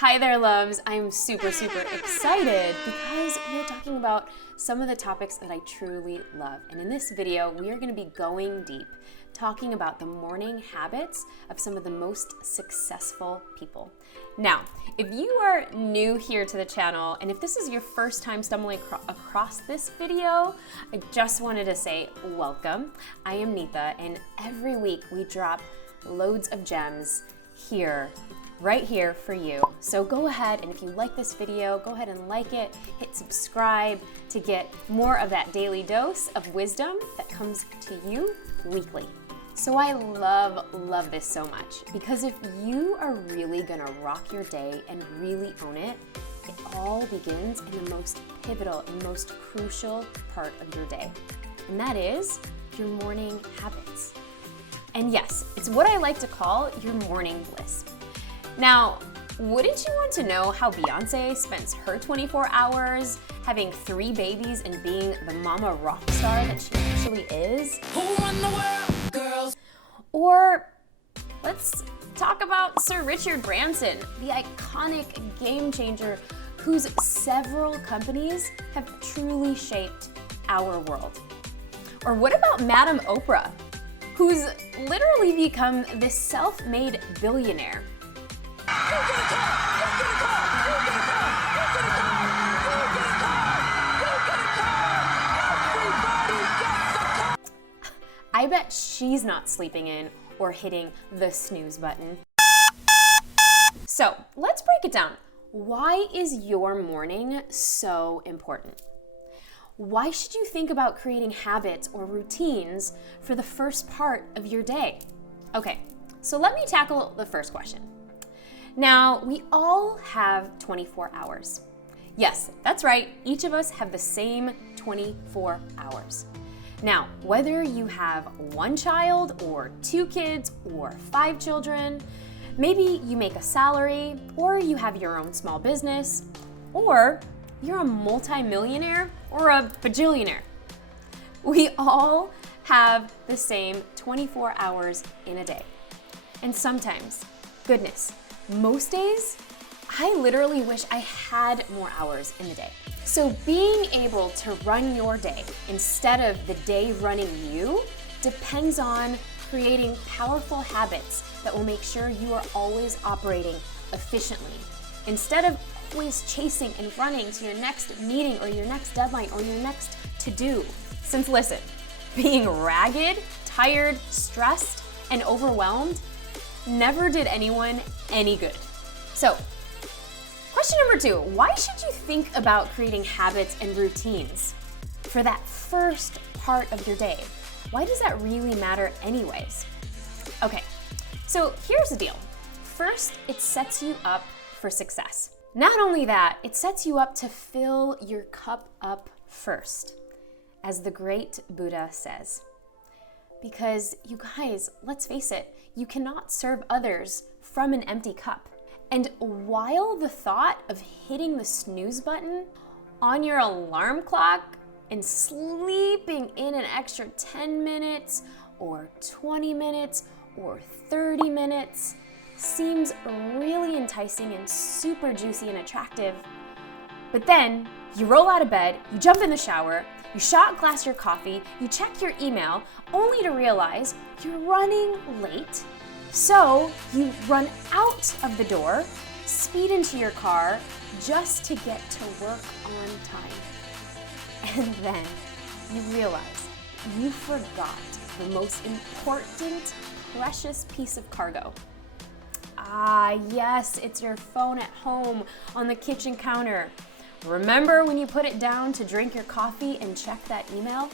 Hi there, loves. I'm super excited because we are talking about some of the topics that I truly love. And in this video, we are going to be going deep, talking about the morning habits of some of the most successful people. Now, if you are new here to the channel, and if this is your first time stumbling across this video, I just wanted to say welcome. I am Neeta, and every week we drop loads of gems here, right here for you. So go ahead, and if you like this video, go ahead and like it, hit subscribe to get more of that daily dose of wisdom that comes to you weekly. So I love this so much, because if you are really gonna rock your day and really own it, it all begins in the most pivotal and most crucial part of your day, and that is your morning habits. And yes, it's what I like to call your morning bliss. Now, wouldn't you want to know how Beyonce spends her 24 hours having 3 babies and being the mama rock star that she actually is? Who run the world, girls? Or let's talk about Sir Richard Branson, the iconic game changer whose several companies have truly shaped our world. Or what about Madam Oprah, who's literally become this self-made billionaire? I bet she's not sleeping in or hitting the snooze button. So let's break it down. Why is your morning so important? Why should you think about creating habits or routines for the first part of your day? Okay, so let me tackle the first question. Now, we all have 24 hours. Yes, that's right, each of us have the same 24 hours. Now, whether you have 1 child or 2 kids or 5 children, maybe you make a salary, or you have your own small business, or you're a multi-millionaire or a bajillionaire. We all have the same 24 hours in a day. And sometimes, goodness, most days, I literally wish I had more hours in the day. So being able to run your day instead of the day running you depends on creating powerful habits that will make sure you are always operating efficiently, instead of always chasing and running to your next meeting or your next deadline or your next to-do. Since listen, being ragged, tired, stressed, and overwhelmed never did anyone any good. So, question number 2, why should you think about creating habits and routines for that first part of your day? Why does that really matter anyways? Okay, so here's the deal. First, it sets you up for success. Not only that, it sets you up to fill your cup up first, as the great Buddha says. Because you guys, let's face it, you cannot serve others from an empty cup. And while the thought of hitting the snooze button on your alarm clock and sleeping in an extra 10 minutes or 20 minutes or 30 minutes seems really enticing and super juicy and attractive, but then you roll out of bed, you jump in the shower, you shot glass your coffee, you check your email, only to realize you're running late. So you run out of the door, speed into your car just to get to work on time. And then you realize you forgot the most important, precious piece of cargo. Ah, yes, it's your phone at home on the kitchen counter. Remember when you put it down to drink your coffee and check that email?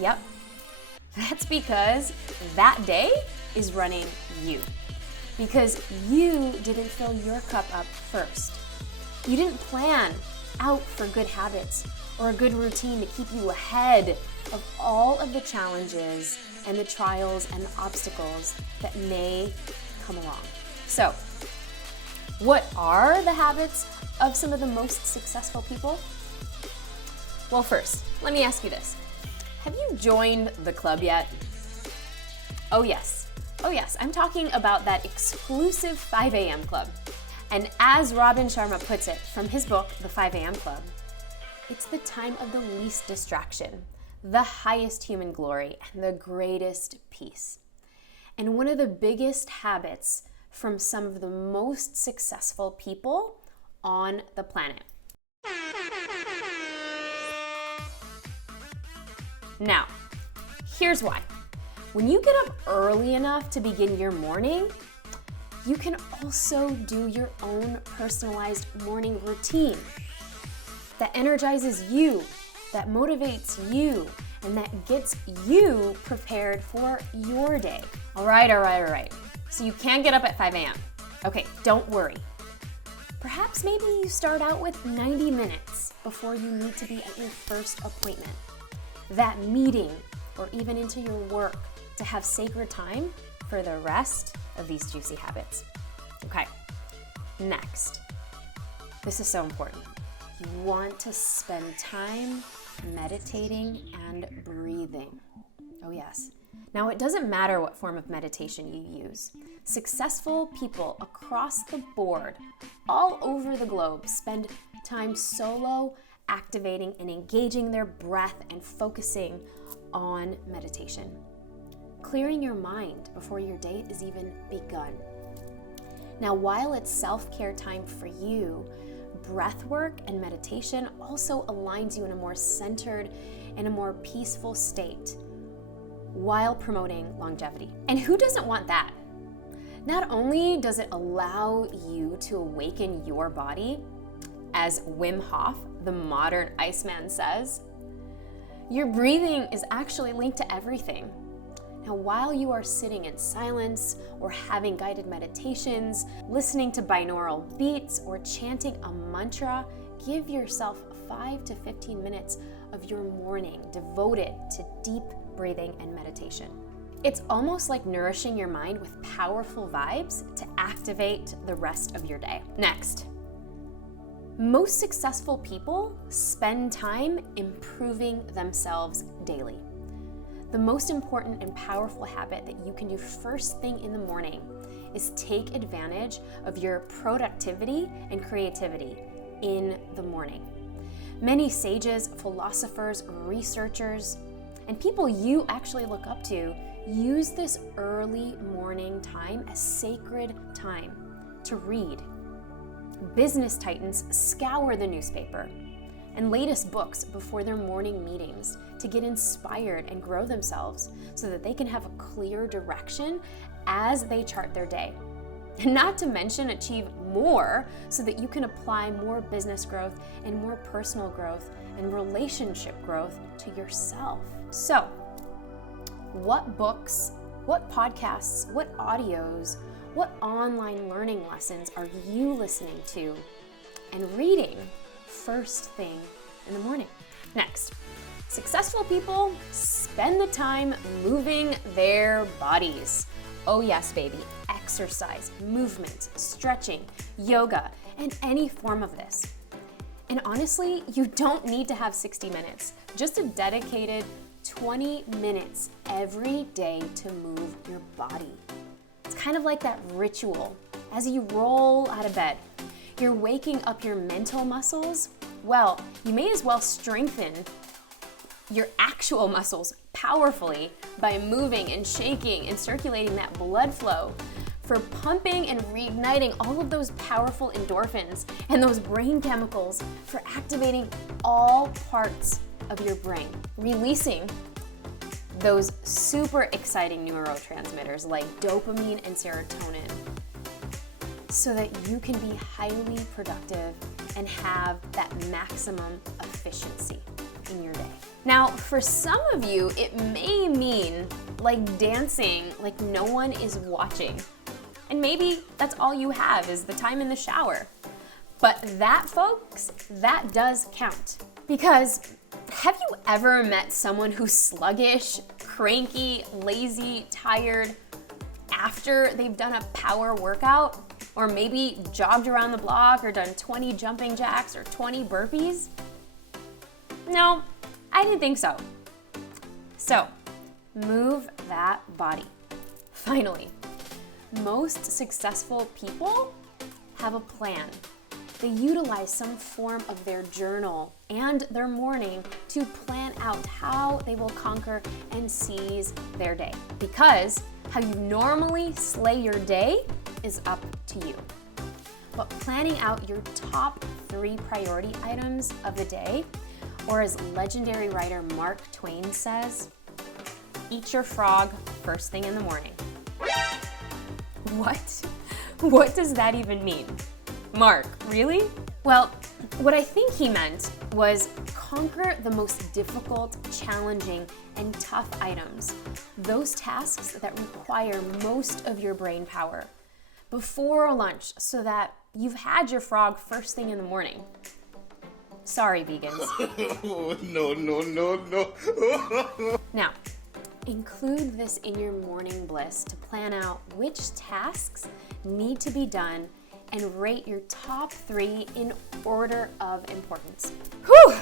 Yep. That's because that day is running you. Because you didn't fill your cup up first. You didn't plan out for good habits or a good routine to keep you ahead of all of the challenges and the trials and the obstacles that may come along. So, what are the habits of some of the most successful people? Well, first, let me ask you this. Have you joined the club yet? Oh yes, I'm talking about that exclusive 5 a.m. club. And as Robin Sharma puts it from his book, The 5 a.m. Club, it's the time of the least distraction, the highest human glory, and the greatest peace. And one of the biggest habits from some of the most successful people on the planet. Now, here's why. When you get up early enough to begin your morning, you can also do your own personalized morning routine that energizes you, that motivates you, and that gets you prepared for your day. All right. So you can get up at 5 a.m. Okay, don't worry. Perhaps maybe you start out with 90 minutes before you need to be at your first appointment, that meeting, or even into your work to have sacred time for the rest of these juicy habits. Okay, next. This is so important. You want to spend time meditating and breathing. Oh yes. Now, it doesn't matter what form of meditation you use. Successful people across the board, all over the globe, spend time solo, activating and engaging their breath and focusing on meditation. Clearing your mind before your day is even begun. Now, while it's self-care time for you, breath work and meditation also aligns you in a more centered and a more peaceful state while promoting longevity. And who doesn't want that? Not only does it allow you to awaken your body, as Wim Hof, the modern Iceman, says, your breathing is actually linked to everything. Now, while you are sitting in silence or having guided meditations, listening to binaural beats, or chanting a mantra, give yourself 5 to 15 minutes of your morning devoted to deep breathing and meditation. It's almost like nourishing your mind with powerful vibes to activate the rest of your day. Next, most successful people spend time improving themselves daily. The most important and powerful habit that you can do first thing in the morning is take advantage of your productivity and creativity in the morning. Many sages, philosophers, researchers, and people you actually look up to use this early morning time as sacred time to read. Business titans scour the newspaper and latest books before their morning meetings to get inspired and grow themselves so that they can have a clear direction as they chart their day. And not to mention achieve more so that you can apply more business growth and more personal growth and relationship growth to yourself. So, what books, what podcasts, what audios, what online learning lessons are you listening to and reading first thing in the morning? Next, successful people spend the time moving their bodies. Oh yes, baby, exercise, movement, stretching, yoga, and any form of this. And honestly, you don't need to have 60 minutes, just a dedicated 20 minutes every day to move your body. It's kind of like that ritual. As you roll out of bed, you're waking up your mental muscles. Well, you may as well strengthen your actual muscles powerfully by moving and shaking and circulating that blood flow for pumping and reigniting all of those powerful endorphins and those brain chemicals, for activating all parts of your brain, releasing those super exciting neurotransmitters like dopamine and serotonin, so that you can be highly productive and have that maximum efficiency in your day. Now, for some of you, it may mean like dancing like no one is watching. And maybe that's all you have is the time in the shower. But that, folks, that does count. Because have you ever met someone who's sluggish, cranky, lazy, tired after they've done a power workout? Or maybe jogged around the block or done 20 jumping jacks or 20 burpees? No, I didn't think so. So, move that body. Finally, most successful people have a plan. They utilize some form of their journal and their morning to plan out how they will conquer and seize their day. Because how you normally slay your day is up to you. But planning out your top 3 priority items of the day, or as legendary writer Mark Twain says, eat your frog first thing in the morning. What? What does that even mean? Mark, really? Well, what I think he meant was conquer the most difficult, challenging, and tough items, those tasks that require most of your brain power, before lunch so that you've had your frog first thing in the morning. Sorry, vegans. No. Now, include this in your morning bliss to plan out which tasks need to be done and rate your top 3 in order of importance. Whew!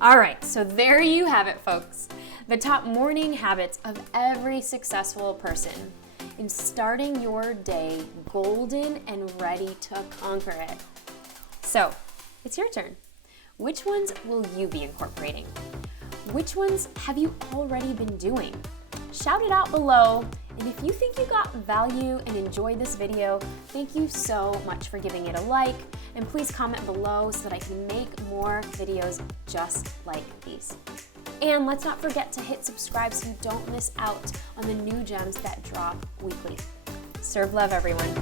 All right, so there you have it, folks. The top morning habits of every successful person in starting your day golden and ready to conquer it. So, it's your turn. Which ones will you be incorporating? Which ones have you already been doing? Shout it out below. And if you think you got value and enjoyed this video, thank you so much for giving it a like. And please comment below so that I can make more videos just like these. And let's not forget to hit subscribe so you don't miss out on the new gems that drop weekly. Serve love, everyone.